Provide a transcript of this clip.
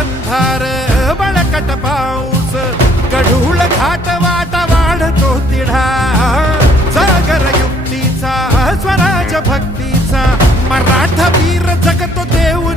अंधार बळकट पाऊस गढूळ घाट वाट वाढतो तिढा सागर युक्तीचा स्वराज भक्तीचा मराठा वीर जगतो देऊ